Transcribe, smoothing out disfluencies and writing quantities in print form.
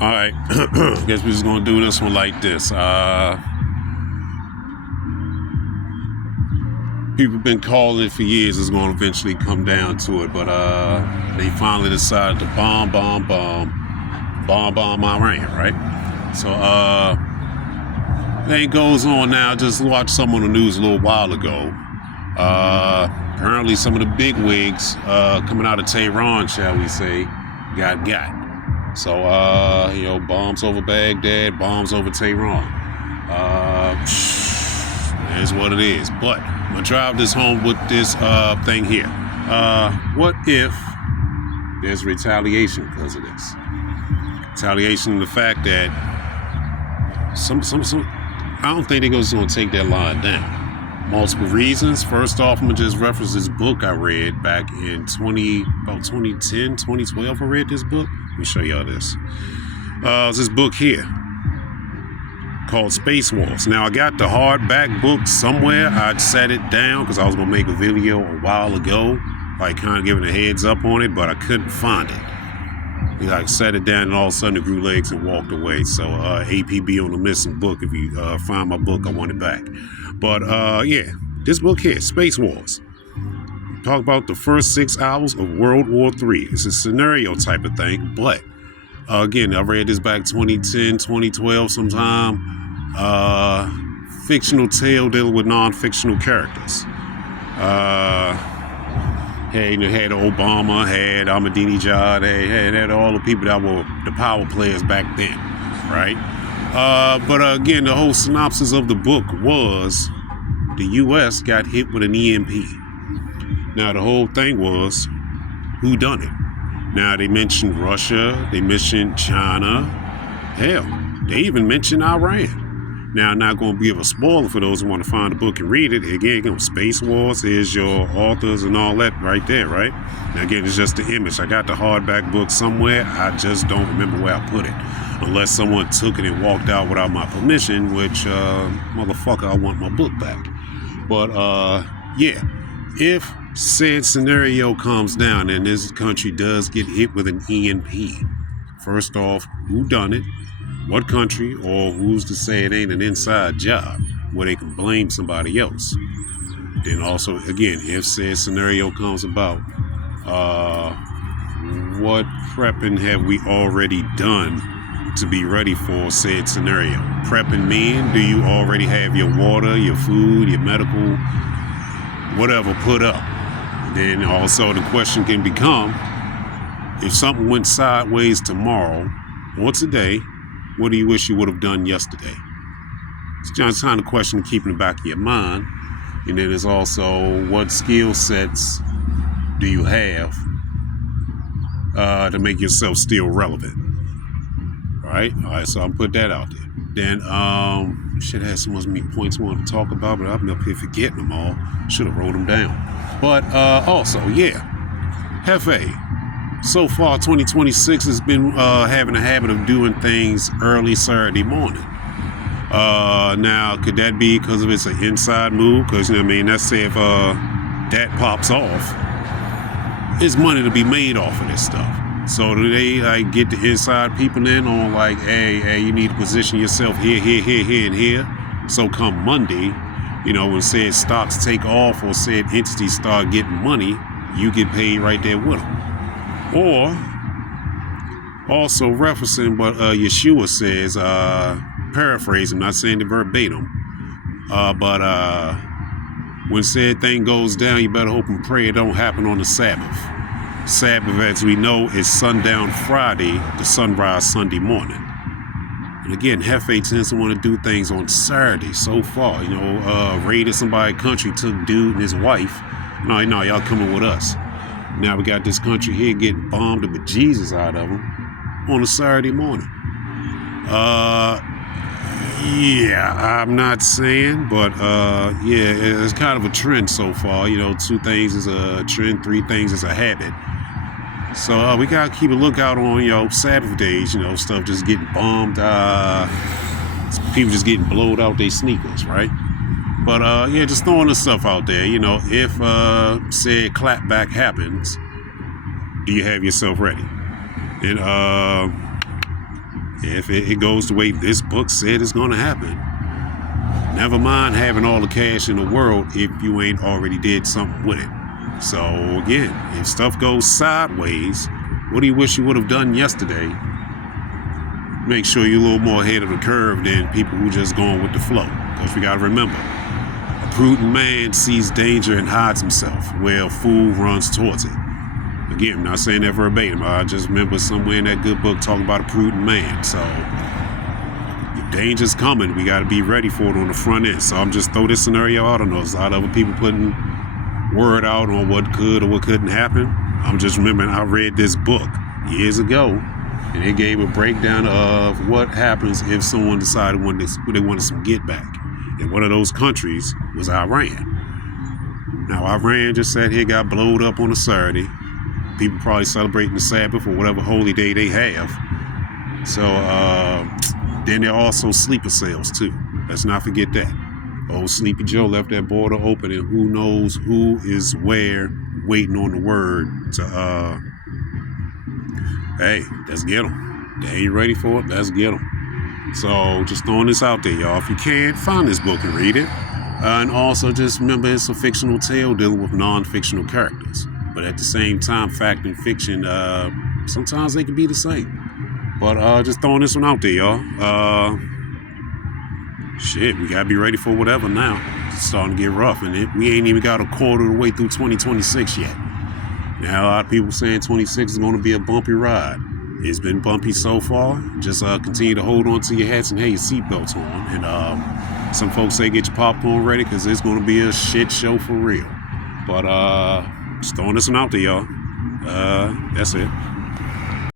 All right, guess we're just gonna do this one like this. People been calling it for years. It's gonna eventually come down to it, but they finally decided to bomb Iran, right? So thing goes on now. Just watched some on the news a little while ago. Apparently, some of the big wigs coming out of Tehran, shall we say, got. So, bombs over Baghdad, bombs over Tehran. Is what it is. But I'm going to drive this home with this thing here. What if there's retaliation because of this? Retaliation in the fact that I don't think they're going to take that line down. Multiple reasons. First off, I'm going to just reference this book I read back in 2010, 2012. I read this book. Let me show y'all this. It's this book here called Space Wars. Now, I got the hardback book somewhere. I sat it down because I was going to make a video a while ago, like kind of giving a heads up on it, but I couldn't find it. I sat it down and all of a sudden it grew legs and walked away. So APB on the missing book. If you find my book, I want it back. But this book here, Space Wars. Talk about the first 6 hours of World War III. It's a scenario type of thing, but again, I read this back 2010, 2012 sometime. Fictional tale dealing with non-fictional characters. Had Obama, had Ahmadinejad, had all the people that were the power players back then, right? But again, the whole synopsis of the book was the U.S. got hit with an EMP. Now, the whole thing was, who done it? Now, they mentioned Russia, they mentioned China, hell, they even mentioned Iran. Now, I'm not going to give a spoiler for those who want to find the book and read it. Again, Space Wars, here's your authors and all that right there, right? Now, again, it's just the image. I got the hardback book somewhere. I just don't remember where I put it. Unless someone took it and walked out without my permission, which, motherfucker, I want my book back. But, if said scenario comes down and this country does get hit with an EMP, first off, who done it? What country, or who's to say it ain't an inside job where they can blame somebody else? Then also, again, if said scenario comes about, what prepping have we already done to be ready for said scenario? Prepping mean, do you already have your water, your food, your medical, whatever put up? Then also the question can become, if something went sideways tomorrow or today, what do you wish you would have done yesterday? It's just kind of question to keep in the back of your mind. And then there's also, what skill sets do you have to make yourself still relevant? All right, so I'll put that out there. Then, should have so many points I wanted to talk about, but I'm up here forgetting them all. Should have wrote them down. But also, Hefe. So far, 2026 has been having a habit of doing things early Saturday morning. Now, could that be because of it's an inside move? Because, let's say if that pops off, there's money to be made off of this stuff. So do they get the inside people in on hey, you need to position yourself here, and here. So come Monday, when said stocks take off or said entities start getting money, you get paid right there with them. Or also referencing what Yeshua says, paraphrasing, not saying it verbatim, but when said thing goes down, you better hope and pray it don't happen on the Sabbath. Sabbath, as we know, is sundown Friday to sunrise Sunday morning. And again, Hefe tends to want to do things on Saturday so far. Raided somebody's country, took dude and his wife. No, y'all coming with us. Now we got this country here getting bombed with Jesus out of them on a Saturday morning. I'm not saying, but it's kind of a trend so far. 2 things is a trend, 3 things is a habit. So we gotta keep a lookout on Sabbath days. Stuff just getting bombed. People just getting blowed out their sneakers, right? But just throwing the stuff out there. If said clapback happens, do you have yourself ready? And if it goes the way this book said it's going to happen, never mind having all the cash in the world if you ain't already did something with it. So again, if stuff goes sideways, what do you wish you would have done yesterday? Make sure you're a little more ahead of the curve than people who just going with the flow. Because we got to remember, a prudent man sees danger and hides himself, where a fool runs towards it. Again, I'm not saying that verbatim. I just remember somewhere in that good book talking about a prudent man. So if danger's coming, we got to be ready for it on the front end. So I'm just throw this scenario out. I know there's a lot of other people putting word out on what could or what couldn't happen. I'm just remembering I read this book years ago, and it gave a breakdown of what happens if someone decided they wanted some get back. And one of those countries was Iran. Now, Iran just sat here, got blowed up on a Saturday. People probably celebrating the Sabbath or whatever holy day they have. So then there are also sleeper cells too. Let's not forget that. Old Sleepy Joe left that border open, and who knows who is where waiting on the word to, hey, let's get them. They ain't ready for it, let's get them. So just throwing this out there, y'all. If you can, find this book and read it. And also just remember it's a fictional tale dealing with non-fictional characters. But at the same time, fact and fiction, sometimes they can be the same. But just throwing this one out there, y'all. Shit, we gotta be ready for whatever now. It's starting to get rough, and we ain't even got a quarter of the way through 2026 yet. Now, a lot of people saying 26 is going to be a bumpy ride. It's been bumpy so far. Just continue to hold on to your hats and have your seatbelts on. And some folks say get your popcorn ready because it's going to be a shit show for real. But just throwing this one out there, y'all. That's it.